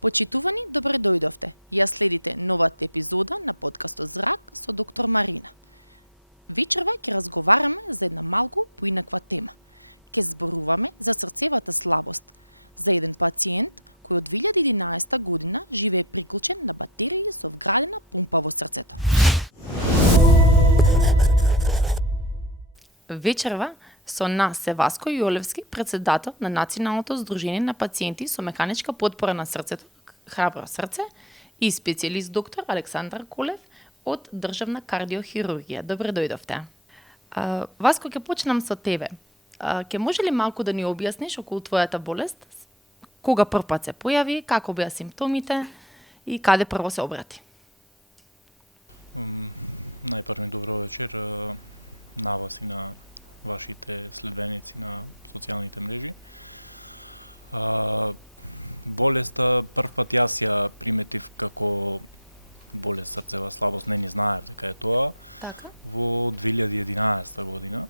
Почитувани, добре дојдовте. Ја следите новата епизода на подкастот Зрак со доктор Марина. Вечерва ќе разговараме за една малку поинаква тема. Ќе зборуваме за срцевата слабост, за еден пациент кој од 2011 година живее приклучен на батерии со вградена пумпа во срцето. Вечерва со нас е Васко Јолевски, председател на Националното здружение на пациенти со механичка потпора на срцето, Храбро срце, и специјалист доктор Александар Колев од Државна кардиохирургија. Добре дојдовте. Васко, ќе почнам со тебе. Ќе може ли малку да ни објасниш околу твојата болест? Кога првпат се појави, како беа симптомите и каде прво се обрати? Најпрво добро вечер на вас и на вашите следбеници на социјалните мрежи. Болеста првпат јас ја приметив како болест срцева слабост, не ни знаев дека е тоа. Така? Во 2011 година.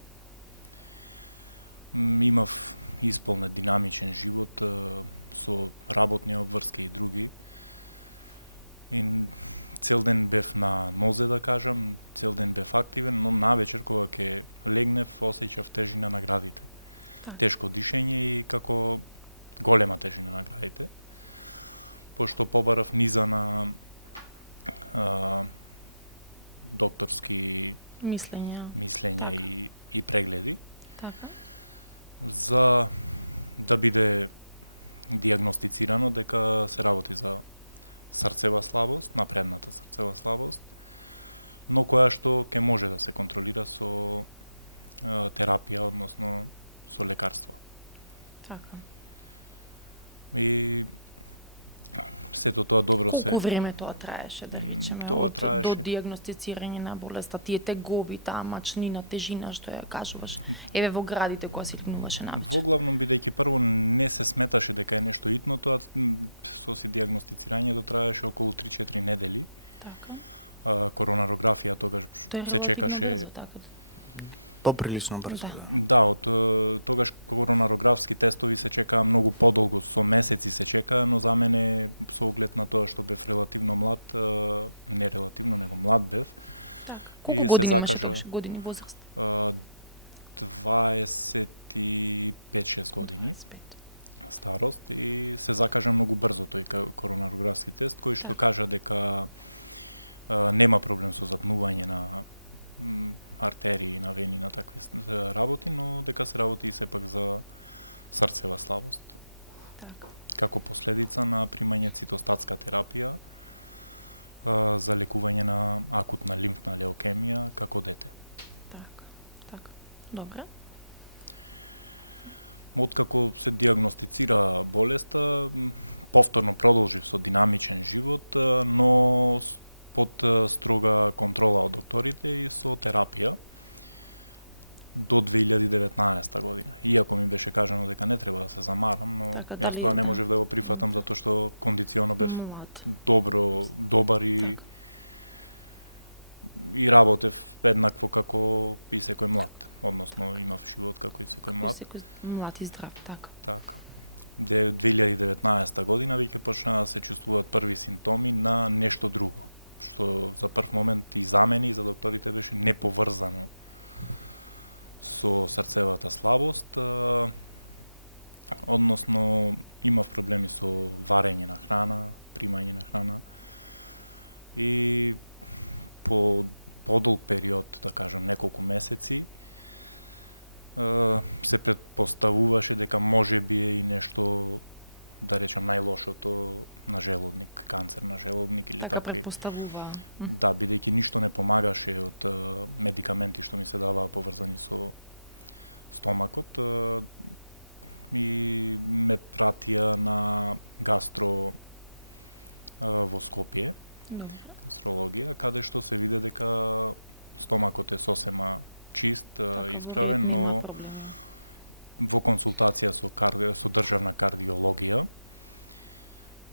Имав исполнет динамичен живот со работни обврски и други. И цел ден бев на нозе, да кажам, цел ден бев активен, но навечер кога ќе легнев осеќав тежина на градите. Тешко дишење и како голема тежина на градите. Пошто побарав низа на докторски мислења и прегледи. Така. За да биде диагностицирано дека се работи за срцева слабост, напредната срцева слабост, но која што ќе може да се контролира со терапија, односно со лекарства. Така. И сето тоа добро се... Колку време тоа траеше, да речеме, Тоа траеше до диагностицирање на болеста, тие тегоби, таа мачнина, тежина што ја кажуваш, еве во градите кога се линуваше навечер? Во главном, бидејќи прво не се сметаше дека е нешто итно, тоа со си диагностицирањето траеше околу 3-4 недели. Така. Коронарографија тогаш се чекаше... Поприлично брзо, Да, од тогаш коронарографски тестови се чекаа многу подолго, со месеци се чекаа, но за мене со оглед на тоа што бев релативно млад, не релативно, него млад бев. Да. И Колку се години закажа имаш години возраст? 25-6 години старост и се закажа многу брзо тој коронарографски тест, кој што кажа дека нема проблем со запнување на артерии, на вени, на такви работи, но дека се работи и сепак за срцева слабост. Така. Како последица на примање цитостатска терапија за лекување на акутна лимфна леукемија како дете. Така. Добре. Откако се диагностицира болеста, повторно продолжив со динамичен живот, но под строга контрола од докторите и со терапија до 2019 година. Иако ми беше кажано дека не треба да се замарам, но Така, јас тоа не можев да го прифатам затоа што кондиционо бев Млад. добар и работев еднакво како и секој млад, односно имав живот како и секој млад. Секој млад и здрав, така. Така. 2019 година веќе почна да се чувствуваат први симптоми на нешто друго, што за прв момент и за мене и за докторите беше неповрзано со срцевата слабост, односно имав проблеми со варење на храна, примање на храна и по подолг период, да кажам неколку месеци, се предпоставуваше дека можеби е и нешто, да речам, најлошото на желудник, канцер на желудник или Така такви. предпоставува. Да, бидејќи ништо не помагаше од медикаменти што ми се даваа поврзани со стомакот, и ме пратија на гастро во Скопје, Добре. гастрологија, каде што се виде дека стомакот е сосема чист, исправен, но Нема проблеми. во консултација со државна кардиологија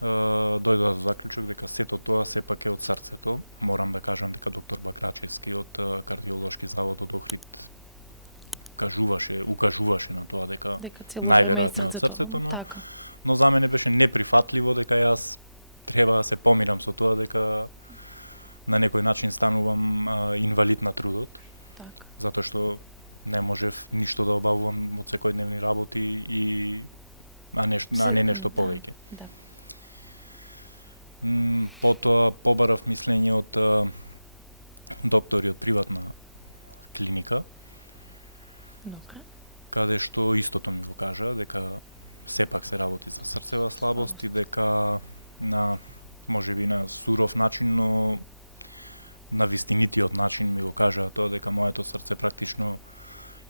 дојдоа до заклучок дека сето тоа сепак е од срцето. Морам да кажам дека доктор Бакрачевски од кардиолошки завод од Охрид укажуваше на тоа дека најверојатно е од срцето, но за мене беше неприфатливо дека јас треба да се помирам со тоа дека на некој начин станувам инвалид на трудот. Така. Затоа што не можев ништо да обавувам од секојдневни работи а не нешто повеќе. Да. Потоа побарав мислење од доктори од приватна клиника, Добре. каде што истото ми го кажа, дека сепак се работи за срцева слабост и дека на можеби на суров начин, но на вистинитиот начин ми го кажа тоа дека моето срце практично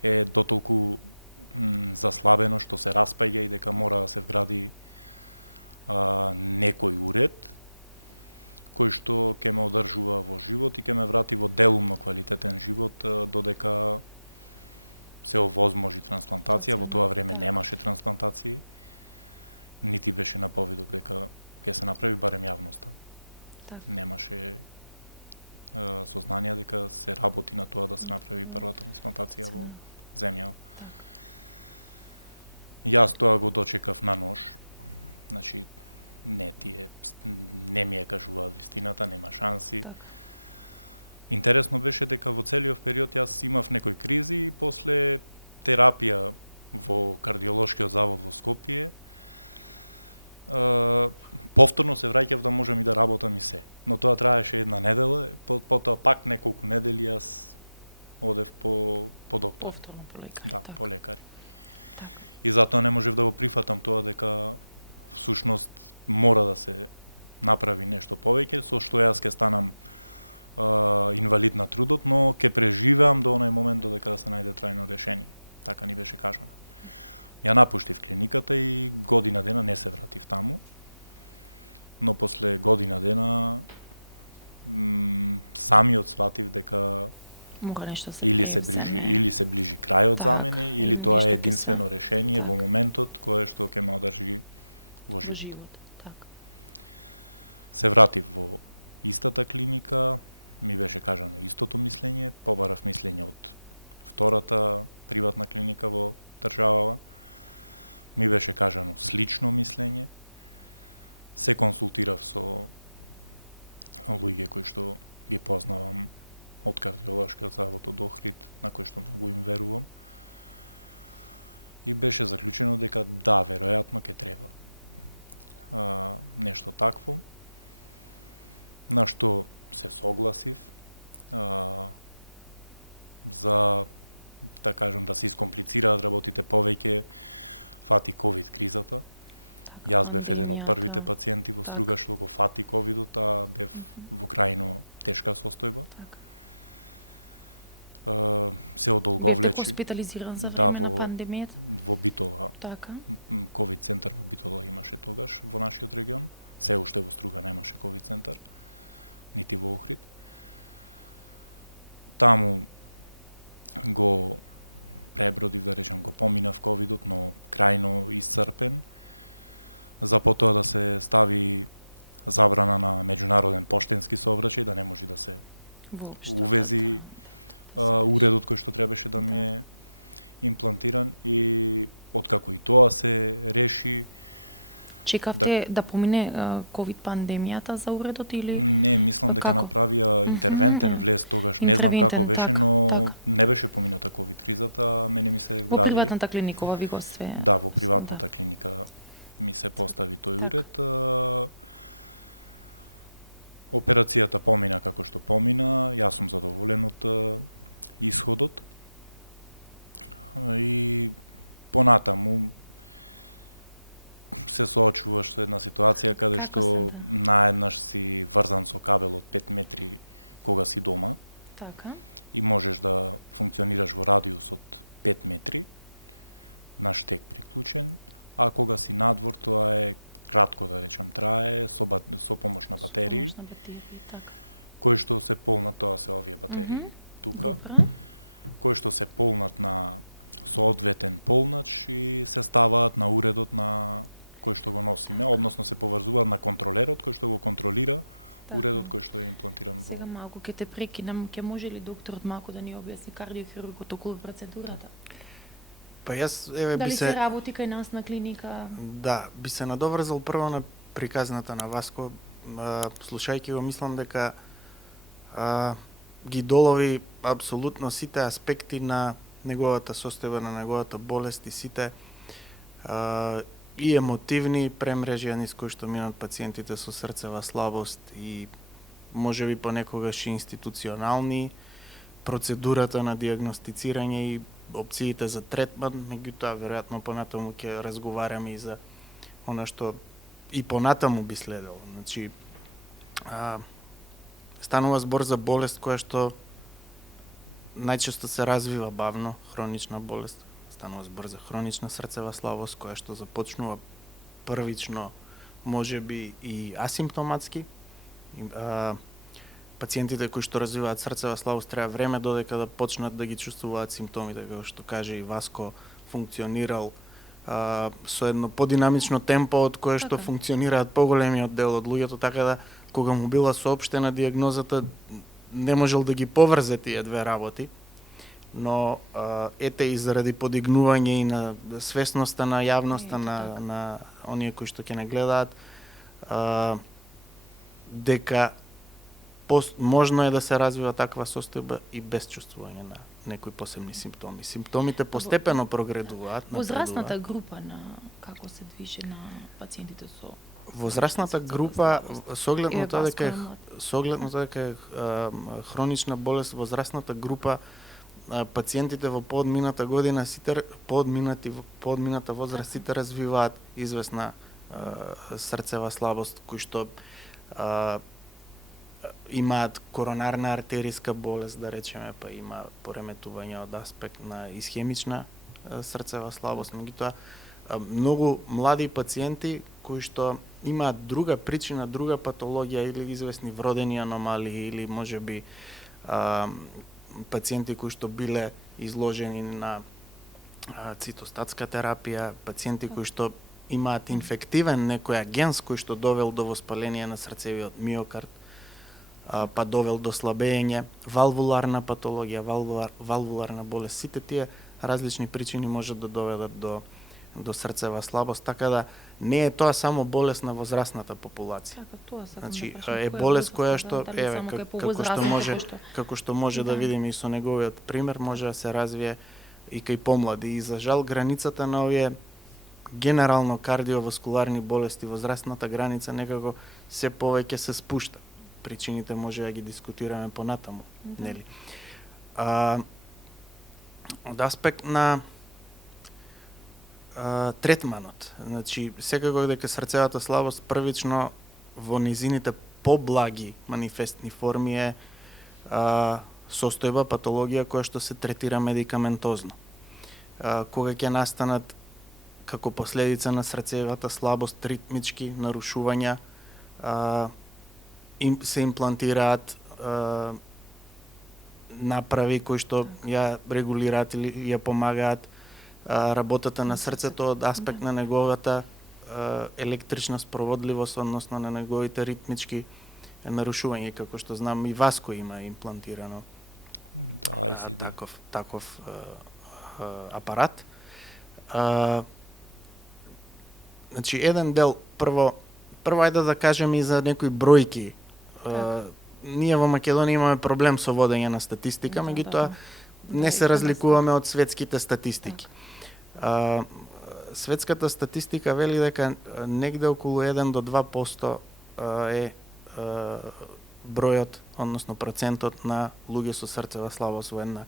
е дотолку заслабено што се распаѓа и дека мора да се вгради некој уред кој што ќе ме одржува во живот и ќе ме врати во делумно квалитетен живот додека се овозможи трансплантација. Во тоа време немаше трансплантации, нити беше на повидок дека ќе се направи, барем јавноста. Так. Немаше сознание дека се работи на тоа да се направи првата трансплантација во земја. Јас тоа го дочекав на нож. Значи, не ми е кажуваат вистината, нема шанси. Так. Интересно беше дека во целиот период јас имав некои кризи и после терапија во кардиолошкиот завод во Скопје, повторно се враќав да можам и да работам и се. Но тоа траеше една недела, потоа пак неколку недели јас одев по доктор. Повторно по лекар. Да, Так. по лекари. Так. И затоа не можев да го прифатам тоа дека всушност мора да се направи нешто повеќе, со што јас ќе станам инвалид на трудот, но ќе преживеам до оној момент додека да се најде трајно решение. Така ни беше кажано. Ја напуштив клиниката и година дена не се вратив таму, но после година дена самиот сватив дека Мора нешто се или се ближи крајот за Так, мене, или тоа е нешто единствено решение во Так. моментот кое што ќе ме одржи во во живот. живот. Так. Се вратив во истата клиника, ми беше кажано истото мислење, побарав мислење од втората приватна клиника во државава, ми беше кажано слично мислење, се консултирав со луѓе кои што ги познавам од кардиолошкиот завод од Охрид, на кој што многу им верувам, и беше заклучено дека да, веројатно ќе треба нешто такво, на што се согласив за, да кажам, да се искомплицираат работите повеќе, фати ковид кризата. Јас бев еден од првите пациенти во Струга што го фати ковидот, а бев во крајно тешка состојба. Се одолговлечи. Бевте хоспитализиран за Да, време на пандемијата? во Битола. Така. Ковид центар во Битола имаше тогаш во нашиот регион. Се уште во Струга немаше ковид центар, нити во Охрид. Таму го пребродив, да речем, го поминав ковидот, но крајно исцрпен. За потоа да се стави забрана на меѓународен поштенски сообраќај, да не може да се Воопшто. увези уредот кој што требаше да ми е имплантиран, и откако и тоа се реши. Чекавте да помине ковид пандемијата за уредот или? Не, мислам дека Како? направија интервентен влез тогаш, не знам како Интервентен, беше, така, но така. не беше помината ковид кризата, мене ми се Во вгради. приватната клиникова ви го све. Да, во приватната клиника ми се постави тој Така. уред. Операцијата помина како што помина, јас сум задоволен од исходот. И понатаму се соочуваш со една ситуација каде Како што се, наеднаш си врзан со кабел од 5 метри кога си дома Така. и можеш да функционираш во радиус од 5 метри на штек приклучен, а кога си надвор тоа е кратко, да речем, трае со помош на батерии, Со помош на батерии, така. кои што се полнат, тоа се овие батерии тука, Добра. кои што се полнат на соодветен полнач и се ставаат на уредот на кој што го носиме, односно се поврзуваат на контролерот кој што го контролира уредот кој што е имплантиран во. Сега малку ќе те прекинам, ќе може ли докторот малку да ни објасни кардиохирургот околу процедурата? Па јас еве Дали би се се работи кај нас на клиника? да, би се надоврзал прво на приказната на Васко, слушајќи го, мислам дека ги долови апсолутно сите аспекти на неговата состојба, на неговата болест и сите и емотивни премрежја низ кои што минат пациентите со срцева слабост и можеби понекогаш и институционални, процедурата на диагностицирање и опциите за третман, меѓутоа веројатно понатаму ќе разговараме и за она што и понатаму би следело. Значи, станува збор за болест која што најчесто се развива бавно, хронична болест. Станува збор за хронична срцева слабост која што започнува првично, можеби и асимптоматски. Пациентите кои што развиваат срцева слабост треба време додека да почнат да ги чувствуваат симптомите, како што каже и Васко, функционирал со едно подинамично темпо од кое што функционираат поголемиот дел од луѓето, така да кога му била соопштена диагнозата не можел да ги поврзе тие две работи, но ете и заради подигнување и на свесноста на јавноста на оние кои што ќе не гледаат, дека можно е да се развива таква состојба и без чувствување на некои посебни симптоми. Симптомите постепено прогредуваат. Возрастната група на како се движи на пациентите со возрастната група, со оглед на тоа дека е хронична болест, возрастната група пациентите во поодмината година, поодмината возраст сите развиваат известна срцева слабост, кои што имаат коронарна артериска болест, да речеме, па има пореметување од аспект на исхемична срцева слабост. Меѓутоа, многу млади пациенти кои што имаат друга причина, друга патологија или известни вродени аномалии или можеби пациенти кои што биле изложени на цитостатска терапија, пациенти кои што имаат инфективен некој агенс кој што довел до воспаление на срцевиот миокард, па довел до слабење, валвуларна патологија, валвуларна болест, сите тие различни причини можат да доведат до срцева слабост, така да не е тоа само болест на возрастната популација. Така, тоа значи, е болест која што како што може да видиме и со неговиот пример, може да се развие и кај помлади. И за жал границата на овие генерално кардиоваскуларни болести, возрастната граница некако се повеќе се спушта. Причините може да ги дискутираме понатаму, нели? Од аспект на третманот, значи секако дека срцевата слабост првично во низините поблаги манифестни форми е состојба, патологија која што се третира медикаментозно. Кога ќе настанат како последица на срцевата слабост ритмички нарушувања, се имплантираат направи кои што ја регулираат или ја помагаат работата на срцето од аспект на неговата електрична спроводливост, односно на неговите ритмички нарушувања, како што знам и Васко има имплантирано таков апарат. Значи, еден дел, прво ајде да кажеме и за некои бројки. Ние во Македонија имаме проблем со водење на статистика, меѓутоа не се разликуваме од светските статистики. Светската статистика вели дека негде околу 1 до 2% е бројот, односно процентот на луѓе со срцева слабост во една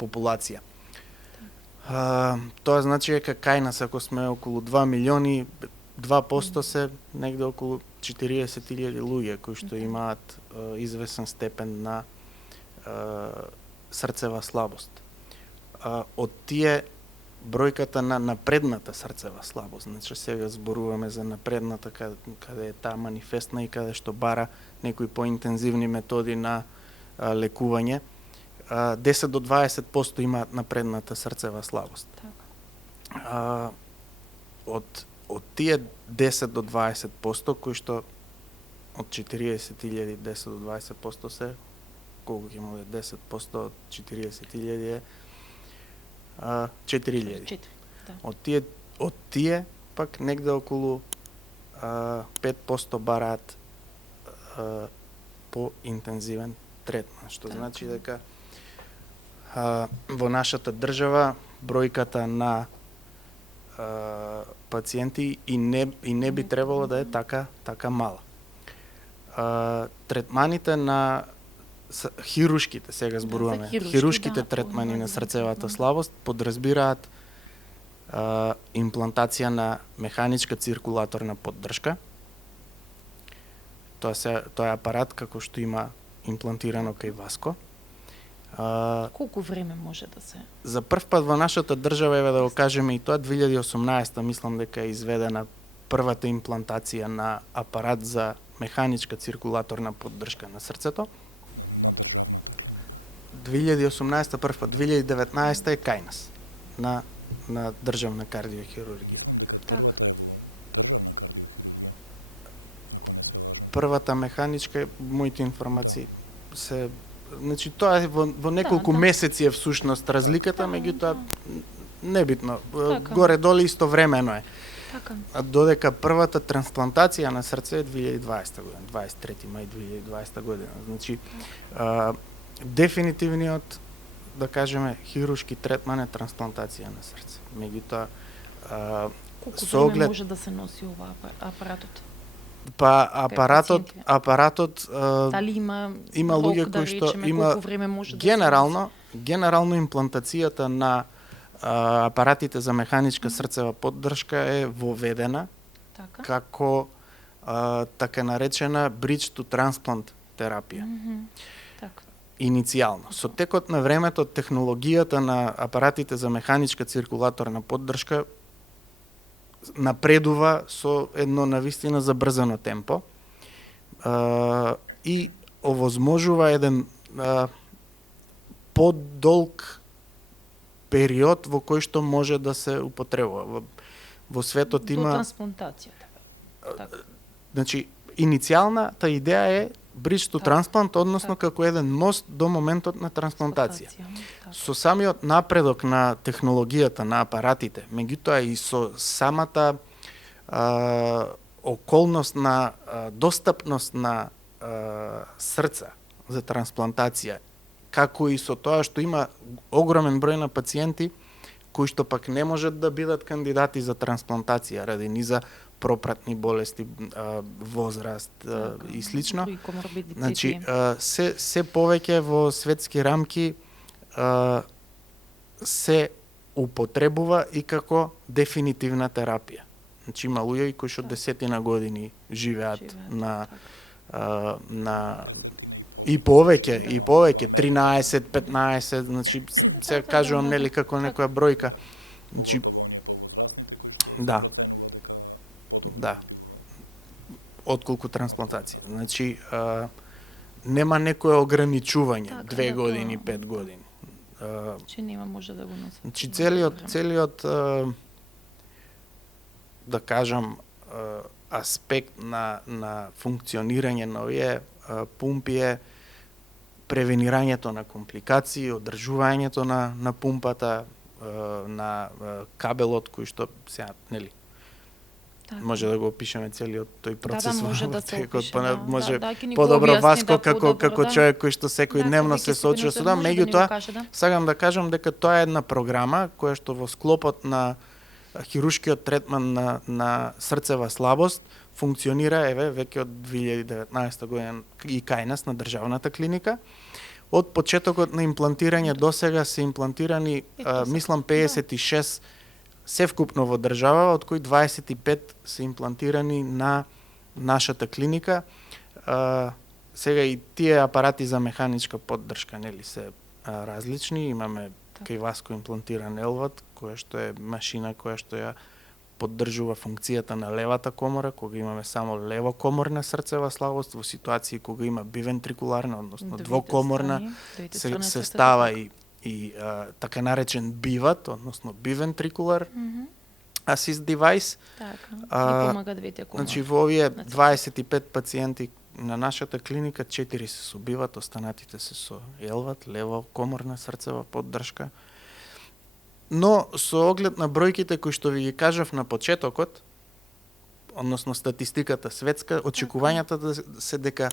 популација. Тоа значи дека кај нас, ако сме околу 2 милиони, 2% се негде околу 40.000 луѓе кои што имаат известен степен на срцева слабост. Од тие бројката на напредната срцева слабост, значи сега зборуваме за напредната каде е таа манифестна и каде што бара некои поинтензивни методи на лекување, 10 до 20% имаат напредната срцева слабост. Од тие 10 до 20% кои што од 40.000 10 до 20% се, колку ќе има 10% од 40.000 е 4.000. Од тие пак негде околу 5% бараат по-интензивен третман, што значи дека во нашата држава бројката на пациенти и не би требало да е така мала. Третманите на хирушките, сега зборуваме, хирушките третмани на срцевата слабост подразбираат имплантација на механичка циркулаторна поддршка. Тоа е апарат како што има имплантирано кај Васко. Колку време може да се... За прв пат во нашата држава, еве да го кажеме и тоа, 2018 мислам дека е изведена првата имплантација на апарат за механичка циркулаторна поддршка на срцето. На државната клиника. 2018 прв пат, 2019 е кај нас, на државна кардиохирургија. Мислам дека првата е во државна кардиохирургија, ако не се лажам. Првата механичка, моите информации се... Значи, тоа е во неколку месеци е всушност разликата, меѓутоа небитно. Горе-долу истовремено е. А додека првата трансплантација на срце е 2020 година, 23 мај 2020 година. Значи, дефинитивниот, да кажеме, хирушки третман е трансплантација на срце. Меѓутоа, со оглед... Колку време може да се носи ова апаратот? Па апаратот дали има луѓе кои што има генерално имплантацијата на апаратите за механичка срцева поддршка е воведена како така наречена bridge to transplant терапија. Иницијално. Со текот на времето технологијата на апаратите за механичка циркулаторна поддршка напредува со едно навистина забрзано темпо и овозможува еден подолг период во кој што може да се употребува. Во светот има... До трансплантацијата. Значи, иницијалната идеја е bridge to transplant, односно како еден мост до моментот на трансплантација. Со самиот напредок на технологијата на апаратите, меѓутоа и со самата околност на достапност на срца за трансплантација, како и со тоа што има огромен број на пациенти кои што пак не можат да бидат кандидати за трансплантација ради низа пропратни болести, возраст и слично. Значи, се повеќе во светски рамки се употребува и како дефинитивна терапија. Значи, има луѓе кои што десетина години живеат на десетина и повеќе, 13, 15, значи се кажувам нели како некоја бројка. Поготово оние повозрастните кои што се проценува дека подобро би било отколку трансплантација. Значи нема некое ограничување 2 години, 5 години. Че нема може да го носи. Значи целиот да кажам аспект на функционирање на овие пумпи е превенирањето на компликации, одржувањето на пумпата, на кабелот кој што сега нели може да го опишеме целиот тој процес. Може да се опише. Може подобро Васко како човек кој што секојдневно се соочува со тоа, меѓутоа сакам да кажам дека тоа е една програма која што во склопот на хирушкиот третман на срцева слабост функционира веќе од 2019 година и кај нас на државната клиника. Од почетокот на имплантирање до сега се имплантирани мислам 56 севкупно во држава, од кои 25 се имплантирани на нашата клиника. Сега и тие апарати за механичка поддршка нели се различни. Имаме кај Васко имплантиран Елват, која што е машина која што ја поддржува функцијата на левата комора, кога имаме само левокоморна срцева слабост, во ситуации кога има бивентрикуларна, односно двокоморна, се става и така наречен биват, односно бивентрикулар асист девајс. И помага двете комори. Значи во овие 25 пациенти на нашата клиника 4 се со биват, останатите се со елват, левокоморна срцева поддршка. Но со оглед на бројките кои што ви ги кажав на почетокот, односно статистиката светска, очекувањата се дека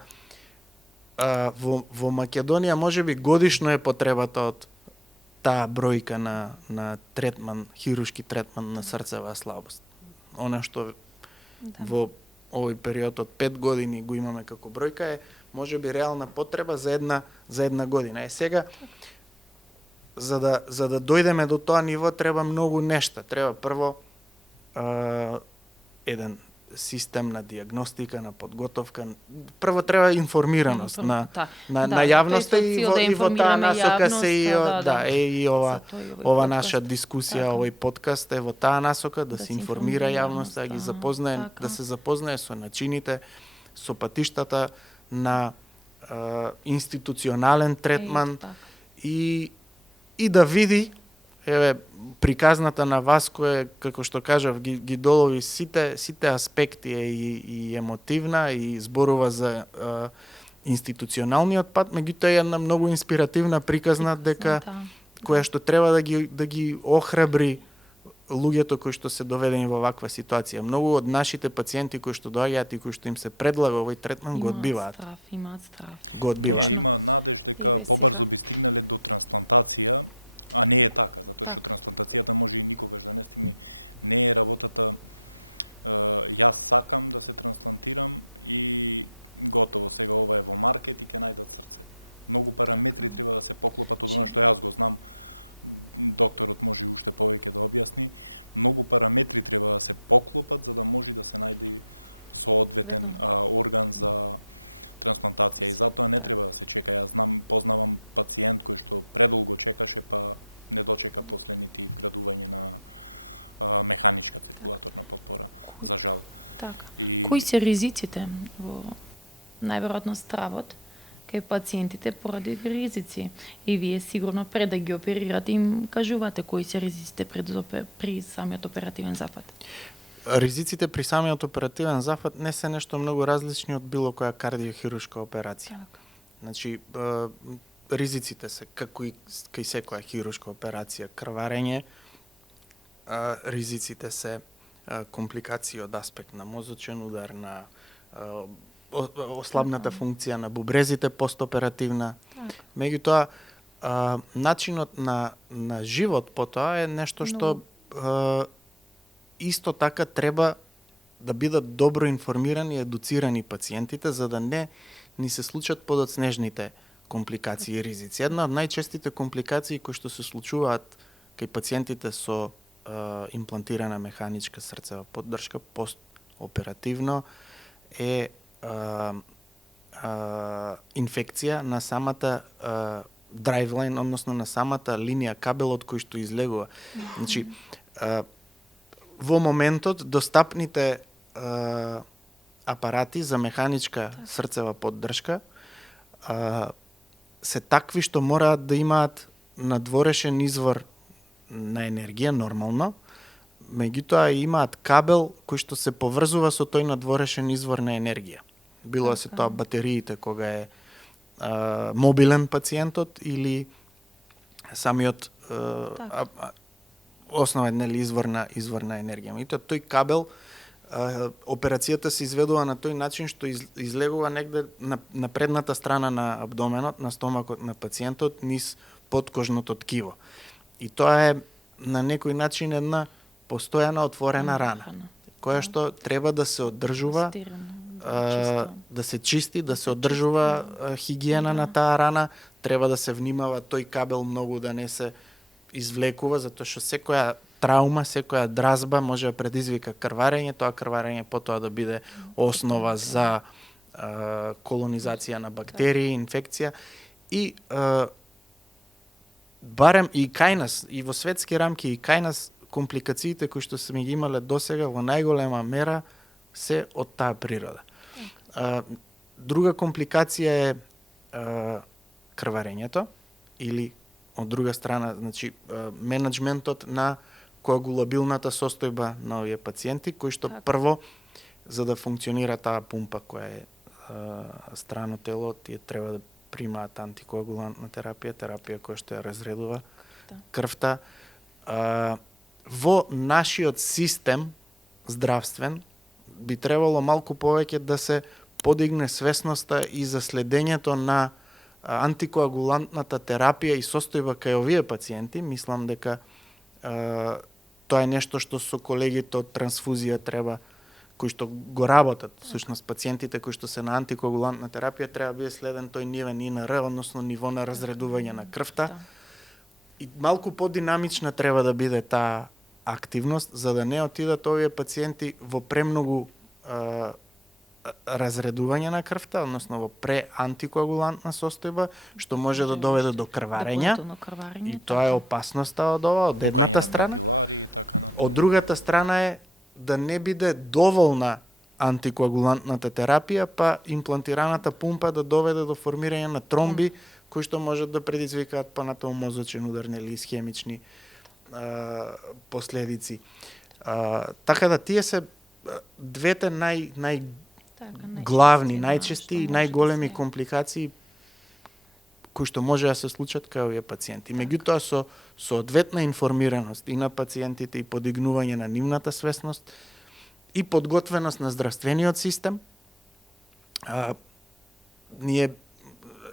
во Македонија можеби годишно е потребата од таа бројка на третман, хируршки третман на срцева слабост. Она што во овој период од 5 години го имаме како бројка е можеби реална потреба за една година. Сега за да дојдеме до тоа ниво треба многу нешта. Треба прво еден систем на диагностика, на подготовка. Прво треба информираност на јавноста и во таа насока се и ова наша дискусија, овој подкаст е во таа насока да се информира јавноста, да ги запознае, да се запознае со начините, со патиштата на институционален третман и да види, еве, приказната на Васко е, како што кажав, ги долови сите аспекти и емотивна и зборува за институционалниот пат, меѓутоа е една многу инспиративна приказна дека која што треба да ги охрабри луѓето кои што се доведени во ваква ситуација. Многу од нашите пациенти кои што доаѓаат и кои што им се предлага овој третман го одбиваат. Имаат страф. Не, има надеж дека побрзо би стигнале до трансплантација, а не е така, затоа што трансплантацијата може и никогаш да не стигне. Не е работата јас сакам да се трансплантирам и готово, сега ова е во маркет и ќе најдат срце. Многу параметри треба да се поклопат од она што јас го знам. Докторот може и уште повеќе да објасни. Многу параметри треба да се поклопат за да може да се најде соодветен орган за трансплантација и затоа не треба да се чека. Јас познавам пациент кој што предолго чекаше па не дочека после нити вградување на механичка циркулаторна потпора, за жал. Кои се ризиците во најверојатно стравот кај пациентите поради ризици? И вие сигурно пред да ги оперирате им кажувате кои се ризиците при самиот оперативен зафат. Ризиците при самиот оперативен зафат не се нешто многу различни од било која кардиохируршка операција. Значи, ризиците се како и кај секоја хируршка операција, крварење, ризиците се компликации од аспект на мозочен удар, на ослабната функција на бубрезите постоперативна. Меѓутоа, начинот на живот потоа е нешто што исто така треба да бидат добро информирани и едуцирани пациентите за да не ни се случат подоцнежните компликации и ризици. Една од најчестите компликации кои што се случуваат кај пациентите со имплантирана механичка срцева поддршка постоперативно е инфекција на самата драйвлайн, односно на самата линија кабелот кој што излегува. Значи, во моментот достапните апарати за механичка срцева поддршка се такви што мораат да имаат надворешен извор на енергија нормално, меѓутоа имаат кабел кој што се поврзува со тој надворешен извор на енергија. Било се тоа батериите кога е мобилен пациентот или самиот основен извор на енергија. Меѓутоа тој кабел операцијата се изведува на тој начин што излегува негде на предната страна на абдоменот, на стомакот на пациентот, низ подкожното ткиво. И тоа е на некој начин една постојана отворена рана, која што треба да се одржува, да се чисти, да се одржува хигиена на таа рана, треба да се внимава тој кабел многу да не се извлекува, затоа што секоја траума, секоја дразба може да предизвика крварење, тоа крварење потоа да биде основа за колонизација на бактерии, инфекција и барем и кај нас, и во светски рамки, и кај нас компликациите кои што сме ги имале досега во најголема мера се од таа природа. Друга компликација е крварењето или од друга страна, значи менеджментот на коагулабилната состојба на овие пациенти кои што прво за да функционира таа пумпа која е страно тело, тие треба да примаат антикоагулантна терапија која што ја разредува крвта. Во нашиот систем здравствен би требало малку повеќе да се подигне свесноста и за следењето на антикоагулантната терапија и состојба кај овие пациенти. Мислам дека тоа е нешто што со колегите од трансфузија треба, кои што го работат, всушност пациентите кои што се на антикоагулантна терапија, треба да биде следен тој нивен ИНР, односно ниво на разредување на крвта. И малку подинамична треба да биде таа активност, за да не отидат овие пациенти во премногу разредување на крвта, односно во преантикоагулантна состојба, што може да доведе до крварења. И тоа е опасноста од ова, од едната страна. Капилари и така натаму. Од другата страна е да не биде доволна антикоагулантната терапија, па имплантираната пумпа да доведе до формирање на тромби, кои што можат да предизвикаат понатаму мозочен удар или исхемични последици. Така да тие се двете главни, најчести и најголеми компликации кои што може да се случат кај овие пациенти. Меѓутоа со одветна информираност и на пациентите и подигнување на нивната свесност и подготвеност на здравствениот систем, ние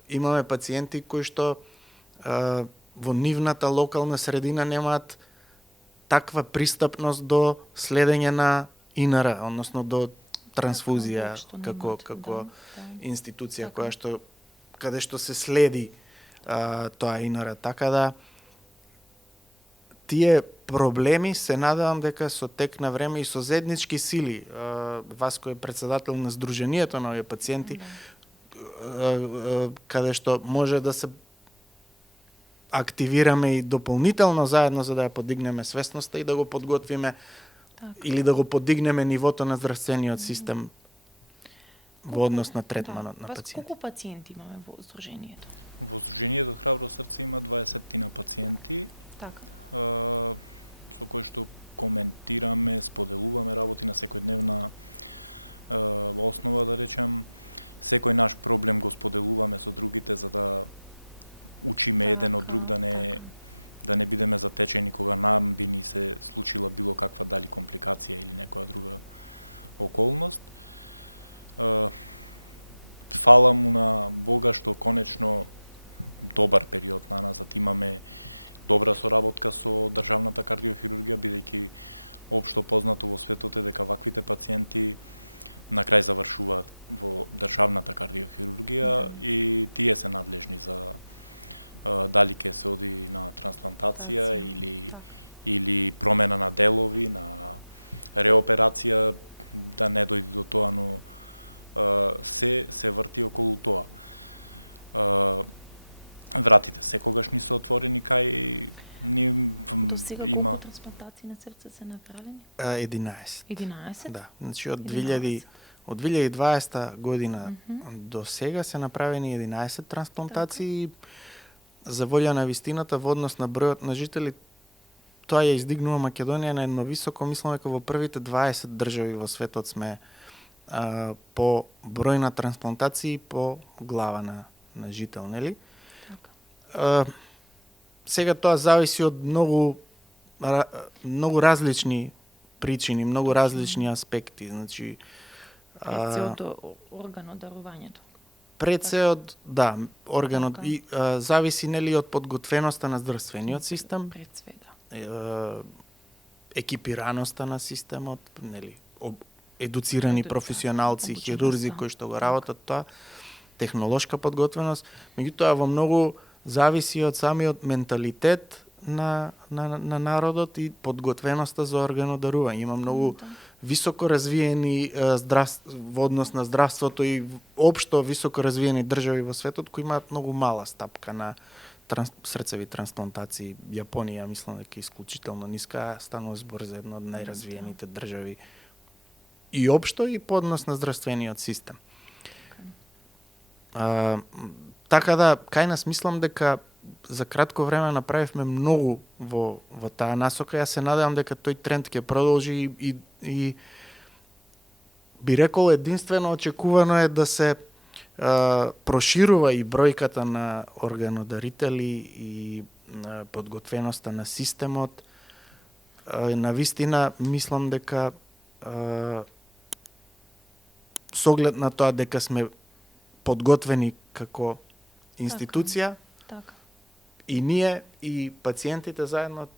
имаме пациенти кои што во нивната локална средина немаат таква пристапност до следење на ИНР, односно до трансфузија како институција која што каде што се следи тоа ИНР. Така да тие проблеми се надевам дека со тек на време и со заеднички сили, вас кој е председател на Сдруженијето на овие пациенти, каде што може да се активираме и дополнително заедно за да ја подигнеме свесноста и да го подготвиме или да го подигнеме нивото на здравствениот систем во однос на третманот на пациенти. Колку пациенти имаме во Сдруженијето? Во Сдруженијето Храбро срце има 20 пациенти. Така. Со кои што коментираме, споделуваме работи на секојдневна основа, да речем. Секој наш проблем го споделуваме со другите за да учиме еден од друг, да не бидеме затечени кога нам би ни се случила било каква дали компликација или некоја друга околност. Фала му на Бога што конечно добар период на назад имаме добра соработка со државната кардиохирургија, бидејќи општо познато во светот е дека ваквите пациенти на крај завршуваат во државната кардиохирургија и тие се надлежни за дали ќе се оди на трансплантација или промена на делови, на реоперација, да не дојде до тоа, но се врти околу тоа. Вратите секогаш ни се отворени кај До сега има колку трансплантации на срце се направени? 11. 11? Да, значи од 2020 година до сега се направени 11 трансплантации. За волја на вистината во однос на бројот на жители, тоа ја издигнува Македонија на едно високо, мислам дека во првите 20 држави во светот сме по број на трансплантации по глава на жител, нели? Сега тоа зависи од многу различни причини, многу различни аспекти, значи Пред се од органодарувањето. Пред се од органот и зависи нели од подготвеноста на здравствениот систем, Пред свега. екипираноста на системот, нели едуцирани професионалци, хирурзи кои што го работат тоа, технолошка подготвеност, меѓутоа во многу зависи од самиот менталитет на народот и подготвеноста за органодарување. Има многу високо развиени во однос на здравството и општо високо развиени држави во светот кои имаат многу мала стапка на срцеви трансплантации. Јапонија мислам дека е исклучително ниска, станува збор за една од најразвиените држави и општо и по однос на здравствениот систем. Така да, кај нас мислам дека за кратко време направивме многу во таа насока. Јас се надевам дека тој тренд ќе продолжи и би рекол единствено очекувано е да се проширува и бројката на органодарители и подготвеноста на системот. На вистина мислам дека со оглед на тоа дека сме подготвени како институција, Така. и ние, и пациентите заедно,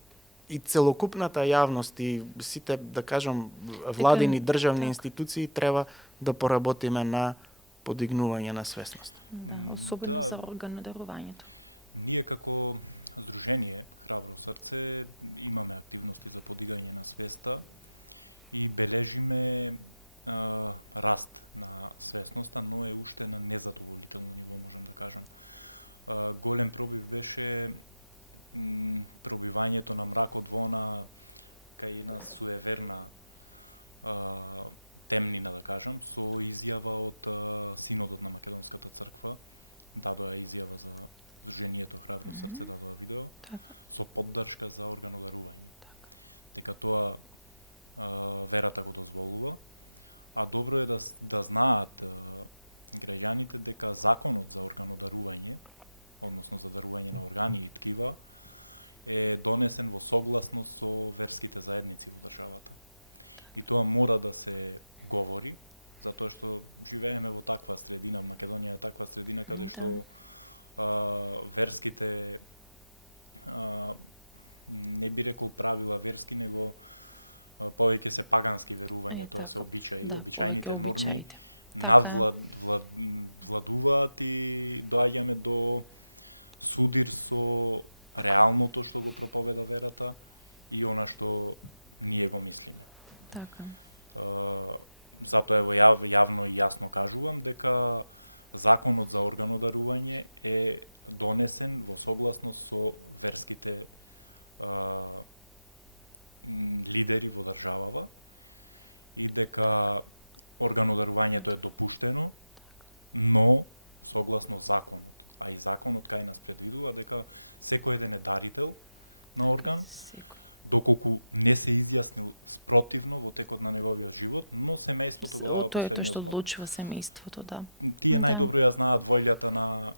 и целокупната јавност, и сите, да кажам, владини државни така. институции треба да поработиме на подигнување на свесност. Да, особено Да. за органодарувањето. Ние како Сдружение Храбро срце имаме активности за подигање на свеста и бележиме раст на свесноста, но е уште на незадоволително ниво, можам да кажам. Голем пробив беше пробивањето на мракот во она кај една суеверна темнина, да кажам, со изјава од синодот на Македонската црква, дадоа изјава за Сдруженијето Храбро срце, дадоа видео, со поддршка за органодарување. Дека тоа верата го дозволува, а добро е да знаат граѓаните дека законот за органодарување, односно за дарување на органи и ткива, е донесен во согласност со верските заедници во државата. И тоа мора да се говори, затоа што живееме во таква средина, Македонија е таква средина каде што верските не би рекол правила верски, него повеќе се пагански верувања, тоа се обичаи, обичајните норми владуваат и доаѓаме до судир со реалното што го проповеда верата и она што ние го мислиме. Така. Затоа ево јавно и јасно кажувам дека законот за органодарување е донесен во согласност со верските лидери во државава и дека органодарувањето е допуштено, но согласно законот. А и законот кај нас предвидува дека секој еден е дарител на орган, доколку не се изјаснил спротивно во текот на неговиот живот, но семејството го дава последниот Тоа е тоа што збор. одлучува семејството, да. Тие најдобро ја знаат вољата на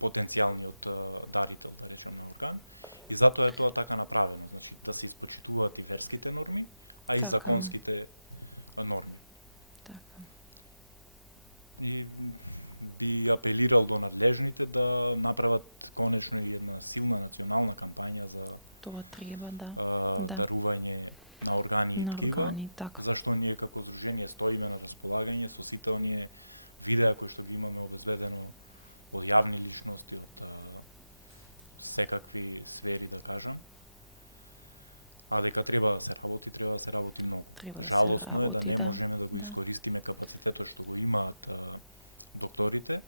потенцијалниот дарител, да речем, на орган, и затоа е тоа така направено, значи да се испочитуваат и верските норми, а и Така. законските норми. Така. И би апелирал до надлежните да направат конечно и една силна национална кампања за Тоа треба, да. дарување на органи и На ткива, органи, така. зашто ние како здружение стоиме на располагање со сите оние видеа кои што ги имаме обезбедено од јавни личности, од секакви сфери, да кажам. А дека треба да се работи многу. Треба да се Жалосно е да работи, не да. можеме да го искористиме капацитетот што го имаат докторите,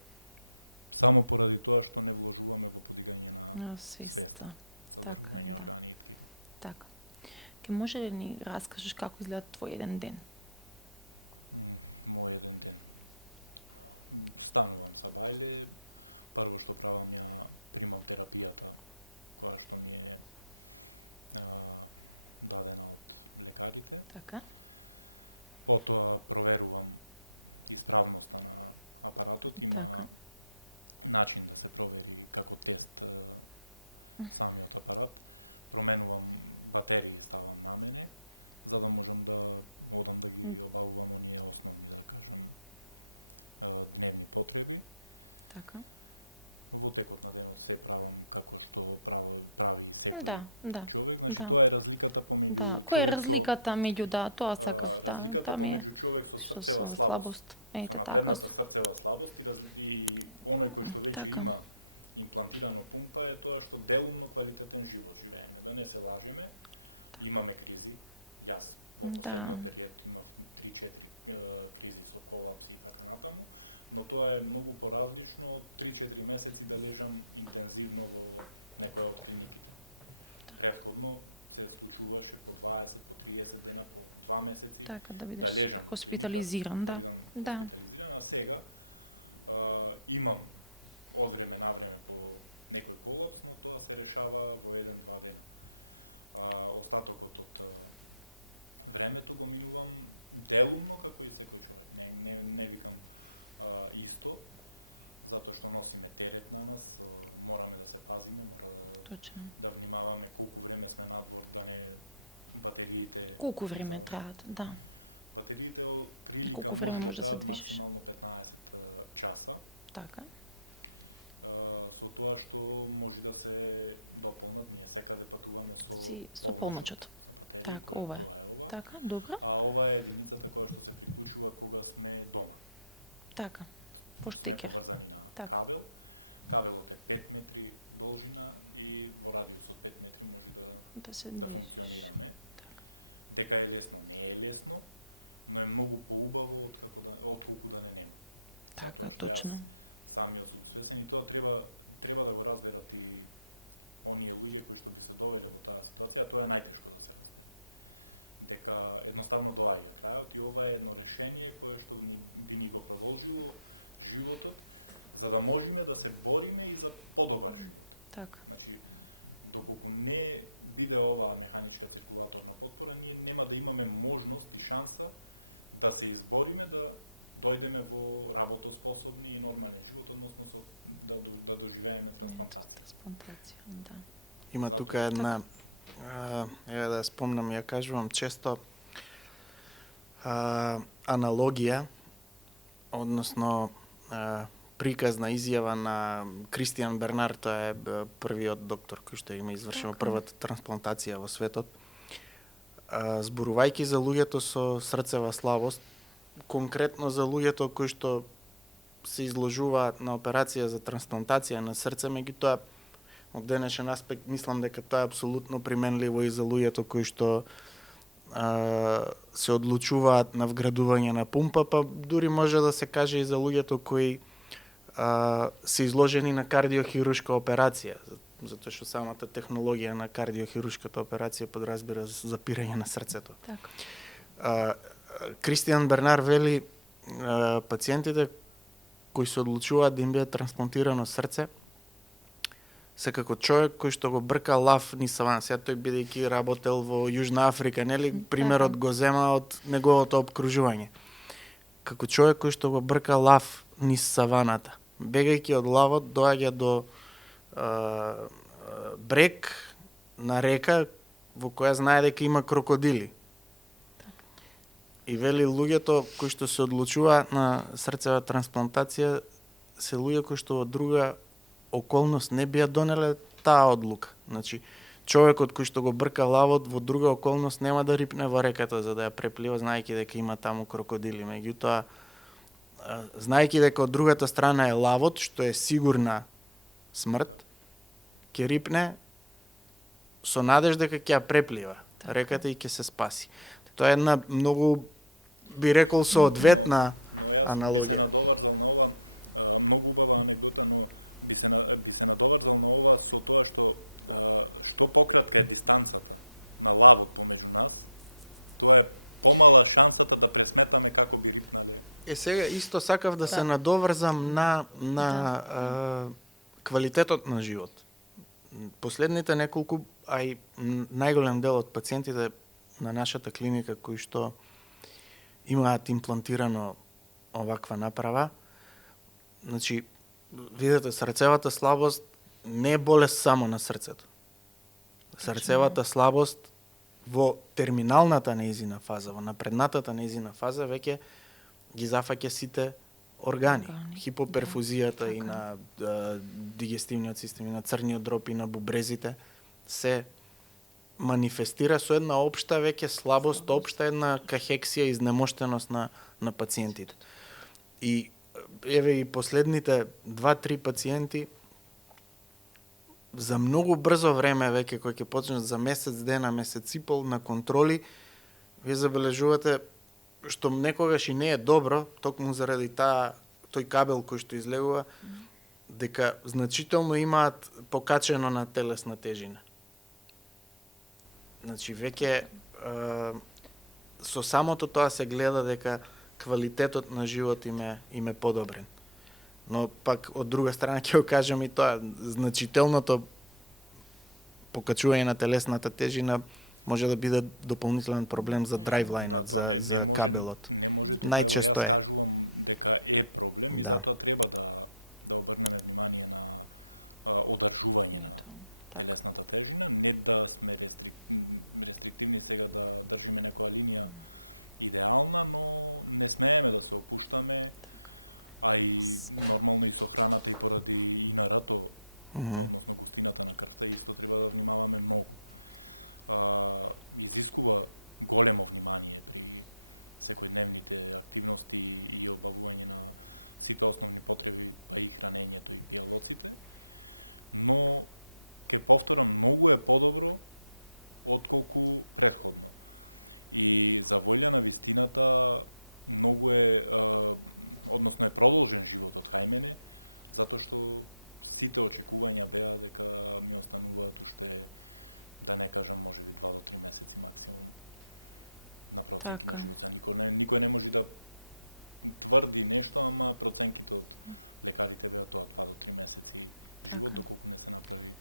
само поради тоа што не вложуваме во подигање на свеста за Така, дарување да. органи и ткива. Така. Ке може ли ни раскажеш како изгледа твој еден ден? Мој еден ден. Станувам са бајле, прво што правам ја примам терапијата која што ми е дадена од лекарите. Така. Потоа проверувам исправноста на апаратот, има начин да се провери како тест самиот апарат. Променувам батерии, ставам на мене, за да можам да одам да ги обавувам оние основни, да кажам, дневни потреби. Така. Во текот на денот се правам како што прави секој човек, значи Да. тоа е разликата помеѓу Која е човек со разликата меѓу тоа сакав разликата помеѓу човек со срцева со слабост, Ето, со напредната срцева слабост и оној кој што веќе Така. има имплантирано пумпа е тоа што делумно квалитетен живот живееме, да не се лажеме, имаме кризи. Јас во последниот период имав 3-4 кризи со колапси и така натаму, но тоа е многу поразлично од 3-4 месеци да лежам интензивно во некоја од клиниките. Претходно се случуваше по 20, по 30 дена, по 2 месеци така, да лежам во клиника, хоспитализиран, да бидам Да. хоспитализиран, а сега имам од време на време по некој колапс, но тоа се решава во 1-2 дена. Остатокот од времето го минувам делумно како и секој човек. Не викам исто, затоа што носиме терет на нас, мораме да се пазиме, мора да внимаваме колку време сме надвор, да не батериите колку време траат, да. Батериите од прилика Колку време може да може да се траат движиш? максимално 15 часа. Така. Со тоа што може да се дополнат, ние секаде патуваме со Со полночот полночот. за батерии, Така, кој ова е. тоа е ова. Така, добро. А ова е единицата која што се приклучува кога сме дома. Така. Сме поврзани на Така. кабел. Кабелот е 5 метри должина и во радиус од 5 метри може да функционираме. Дека е лесно, не е лесно, но е многу поубаво отколку да не нема. Затоа што јас самиот сум свесен и тоа треба да го разберат и оние луѓе кои што би се довеле во таа ситуација, тоа е најтешко да се разбере. Дека едноставно доаѓа крајот и ова е едно решение кое што би ни го продолжило животот, за да можеме да се бориме и за подобар живот. Така. Значи, доколку не биде оваа механичка циркулаторна потпора, ние нема да имаме можност и шанса да се избориме да дојдеме во работоспособни и нормален живот, односно да доживееме трансплантација. Да. Има Затоа, тука една, еве да спомнам, ја кажувам често, аналогија, односно приказна изјава на Кристијан Бернар, тоа е првиот доктор кој што има извршено првата трансплантација во светот. Зборувајќи за луѓето со срцева слабост, конкретно за луѓето кои што се изложуваат на операција за трансплантација на срце, меѓутоа од денешен аспект мислам дека тоа е апсолутно применливо и за луѓето кои што се одлучуваат на вградување на пумпа, па дури може да се каже и за луѓето кои се изложени на кардиохирушка операција, затоа што самата технологија на кардиохирушката операција подразбира запирање на срцето. Така. Кристијан Бернар вели пациентите кои се одлучуваат да им биде трансплантирано срце се како човек кој што го брка лав низ савана. Сега тој бидејќи работел во Јужна Африка, нели, примерот го зема од неговото обкружување. Како човек кој што го брка лав низ саваната, бегајќи од лавот доаѓа до брег на река во која знае дека има крокодили. И вели луѓето кои што се одлучуваат на срцева трансплантација се луѓе кои што во друга околност не би ја донеле таа одлука. Значи, човекот кој што го брка лавот во друга околност нема да рипне во реката за да ја преплива, знаејќи дека има таму крокодили. Меѓутоа, знаејќи дека од другата страна е лавот, што е сигурна смрт, ќе рипне со надежда дека ќе ја преплива реката и ќе се спаси. Тоа е една многу, би рекол, соодветна но јас аналогија. би се надоврзал на ова, многу убава анегдота, но би се надоврзал на ова со тоа што пократка е дистанцата на лавот помеѓу нас, тоа е помала шансата да пресметаме како би рипнале. Сега исто сакав да се надоврзам на квалитетот на живот. Последните неколку, а и најголем дел од пациентите на нашата клиника кои што имаат имплантирано оваква направа, значи, видете, срцевата слабост не е болест само на срцето. Срцевата слабост во терминалната неизина фаза, во напреднатата неизина фаза, веќе ги зафаќа сите органи. Хипоперфузијата и на дигестивниот систем, и на црниот дроб, и на бубрезите се манифестира со една општа веќе слабост, општа една кахексија, изнемоштеност на пациентите. И еве и последните 2-3 пациенти за многу брзо време веќе кој ќе почнат за месец дена, месец и пол на контроли, вие забележувате што некогаш и не е добро, токму заради тој кабел кој што излегува, дека значително имаат покачено на телесна тежина. Значи веќе со самото тоа се гледа дека квалитетот на живот им е подобрен. Но пак од друга страна ќе го кажам и тоа, значителното покачување на телесната тежина може да биде дополнителен проблем за драйвлайнот, за кабелот. Не може тука, ево јас кажувам дека е проблем и затоа треба да обрнеме внимание на одржување на телесната тежина, не да сме рестриктивни сега да држиме некоја линија идеална, но не смееме да се опуштаме, а и нормално и со храната и поради инарато, односно густината на крвта, исто треба да внимаваме многу. Изискува големо внимание при секојдневните активности и обавување на сите основни потреби, па и хранењето и пијалоците, но ке повторам, многу е подобро отколку претходно. И за волја на вистината многу е, односно е продолжен животот кај мене, затоа што сите очекувања беа дека ми остануваат уште, да не кажам, можеби 2 до 3 месеци максимум на проценки на живот. Никој не може да тврди нешто, ама проценките од лекарите беа тоа 2 до 3 месеци живот, доколку не се направи.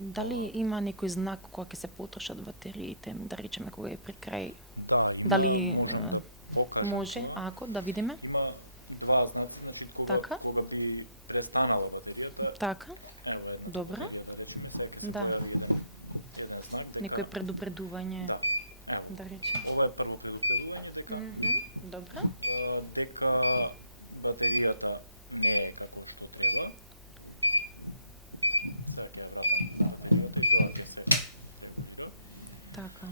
Дали има некој знак кога ќе се потрошат батериите, да речеме кога е при крај? Да, има, Дали, можам да покажам може, тоа. ако да видиме. Има два знаци, значи кога би престанала батеријата. Така. Ево едната батерија, да речеме, сега ќе се појави еден знак дека некој предупредување. Да. Ево. Да речеме. Ова е прво предупредување дека Добро. дека батеријата не е како што треба. Сега ќе ја вратам батеријата и тоа ќе се регулира. Така.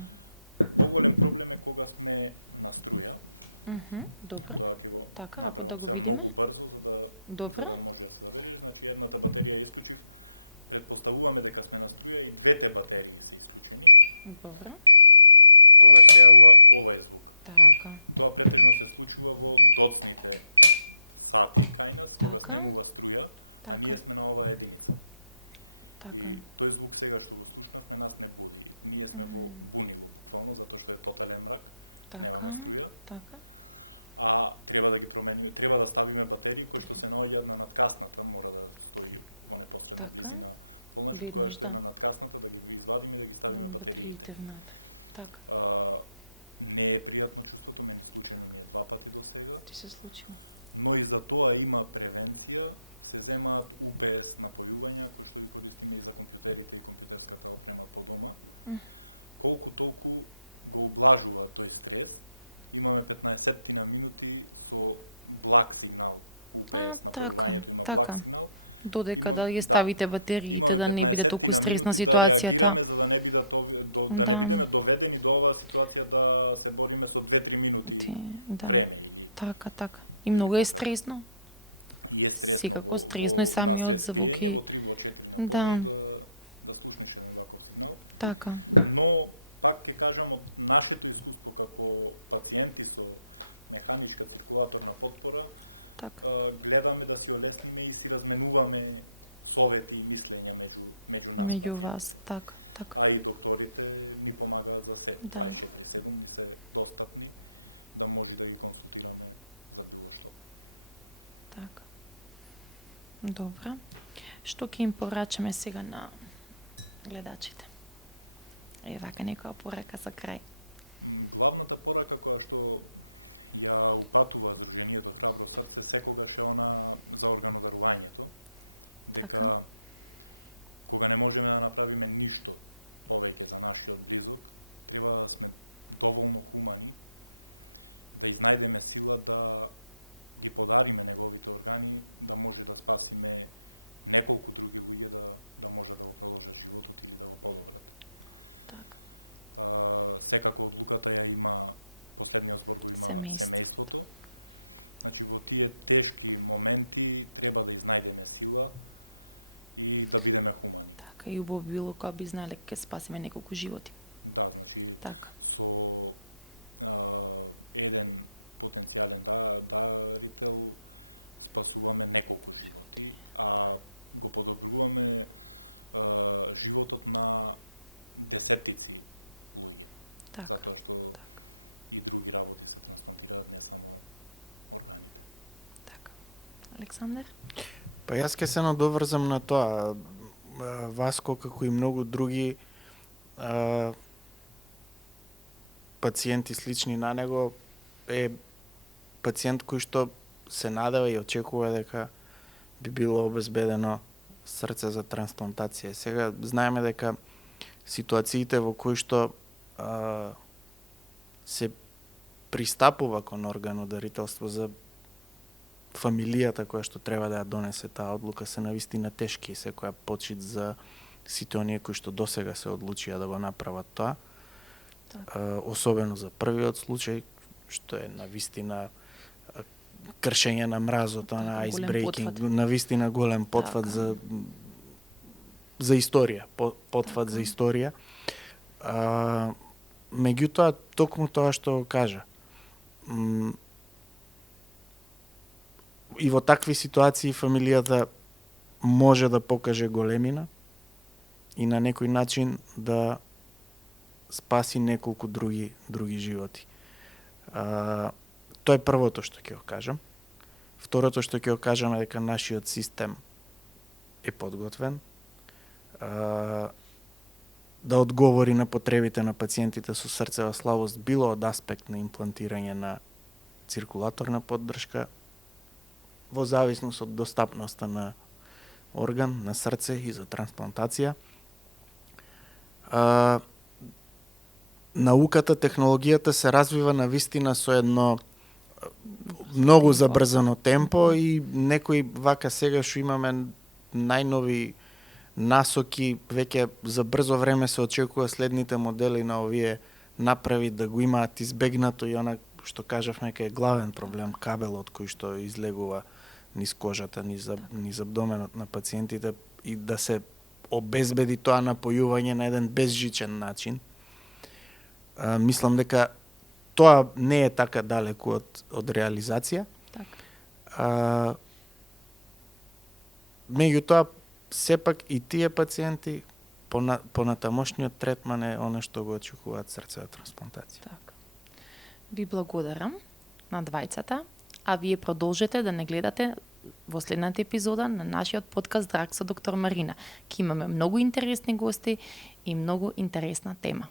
Поголем проблем е кога сме на струја. Добро. Тоа ќе го Така, направам да сега го многу видиме. брзо Добро. за да може да се забележи. Значи едната батерија ја исклучив. Предпоставуваме дека сме на струја и двете батерии се исклучени. Добро. Тогаш се јавува овој звук. Така. Тоа претежно се случува во доцните сати кај нас, кога Така. снемува струја, а ние сме на оваа единица. Така. И тој звук сега што го слушнавме нас не буди. Ние сме во бунило буквално затоа што е тотален мрак, Така. немаме струја, Така. а треба да ги промениме, треба да ставиме батерии кои што се наоѓаат на надкасната, мора да стои во непосредна Така. близина полночот која што е на надкасната, да ги извадиме и да ги ставиме батериите. Така. Не е пријатно чувството, мене случајно ми е 2 пати до сега, Ти се случи. но и за тоа има превенција, се земаат UPS напојувања кои што ги користиме и за компјутерите и компјутерската опрема по дома. Колку толку го облажува тој стрес. Имаме 15 на минути со благ сигнал. UPS напојувањето има така. благ сигнал. Додека да ги ставите батериите, Имаме да не биде 15 толку на стресна минути да ситуацијата. реагираме за да не бидат да не Да. бидеме доведени до оваа ситуација да се бориме со 2-3 минути Да. време или Така, така. И или многу е пократко. стресно. и е стресно Секако стресно и на самиот сред звук спиење, и- во 3 во 4 на Да. полнеј да слушнеш еден ваков сигнал. Така. Но пак ќе кажам од нашето искуство како пациенти со механичка циркулаторна потпора, Така. гледаме да си олесниме и си разменуваме совети и мислења меѓу нас Меѓу пациентите. вас, така, така. А и докторите ни помагаат за се. Да. 24/7 ни се достапни да може да ги консултираме за било што. Така. Добра. Што ќе им порачаме сега на гледачите? Вака некоја порака за крај. Главната порака која што ја упатува Здруженијето Храбро срце секогаш е она за органодарувањето, дека кога не можеме да направиме ништо повеќе за нашиот близок, треба да сме доволно хумани, да изнајдеме сила да ги подариме неговите органи, да може да спасиме неколку други луѓе да може да го продолжат животот или да го подобрат. Секако одлуката ја има, последниот збор го има семејството. Значи во тие тешки моменти треба да изнајдеме сила и да бидеме хумани. Така, и убаво било кога би знаеле ќе спасиме неколку животи. Да, значи Така. со еден потенцијален дарител спасуваме неколку животи, а го подобруваме животот на десеттици луѓе. Така. Затоа што и други работи се трансплантираат, не само органите. Така. Александар? Па јас ќе се надоврзам на тоа. Васко, како и многу други пациенти слични на него, е пациент кој што се надева и очекува дека би било обезбедено срце за трансплантација. Сега знаеме дека ситуациите во кои што се пристапува кон органодарителство, за фамилијата која што треба да ја донесе таа одлука, се навистина тешки, секоја почит за сите оние кои што досега се одлучија да го направат тоа. Особено за првиот случај, што е навистина кршење на мразот, на айсбрейкинг, навистина голем потфат за историја, потфат за историја. Меѓутоа, токму тоа што кажа, и во такви ситуации фамилијата може да покаже големина и на некој начин да спаси неколку други животи. Тоа е првото што ќе го кажам. Второто што ќе го кажам е дека нашиот систем е подготвен да одговори на потребите на пациентите со срцева слабост, било од аспект на имплантирање на циркулаторна поддршка, во зависност од достапноста на орган, на срце и за трансплантација. Науката, технологијата се развива на вистина со едно многу забрзано темпо и некои вака сега што имаме најнови насоки, веќе за брзо време се очекува следните модели на овие направи да го имаат избегнато и она што кажавме дека е главен проблем, кабелот кој што излегува низ кожата, низ абдоменот на пациентите и да се обезбеди тоа напојување на еден безжичен начин. Мислам дека тоа не е така далеку од реализација. Так. Меѓутоа, сепак и тие пациенти понатамошниот третман е оно што го очекуваат срцева трансплантација. Так. Ви благодарам на двајцата, а вие продолжете да не гледате во следната епизода на нашиот подкаст Здрак со доктор Марина. Ке имаме многу интересни гости и многу интересна тема.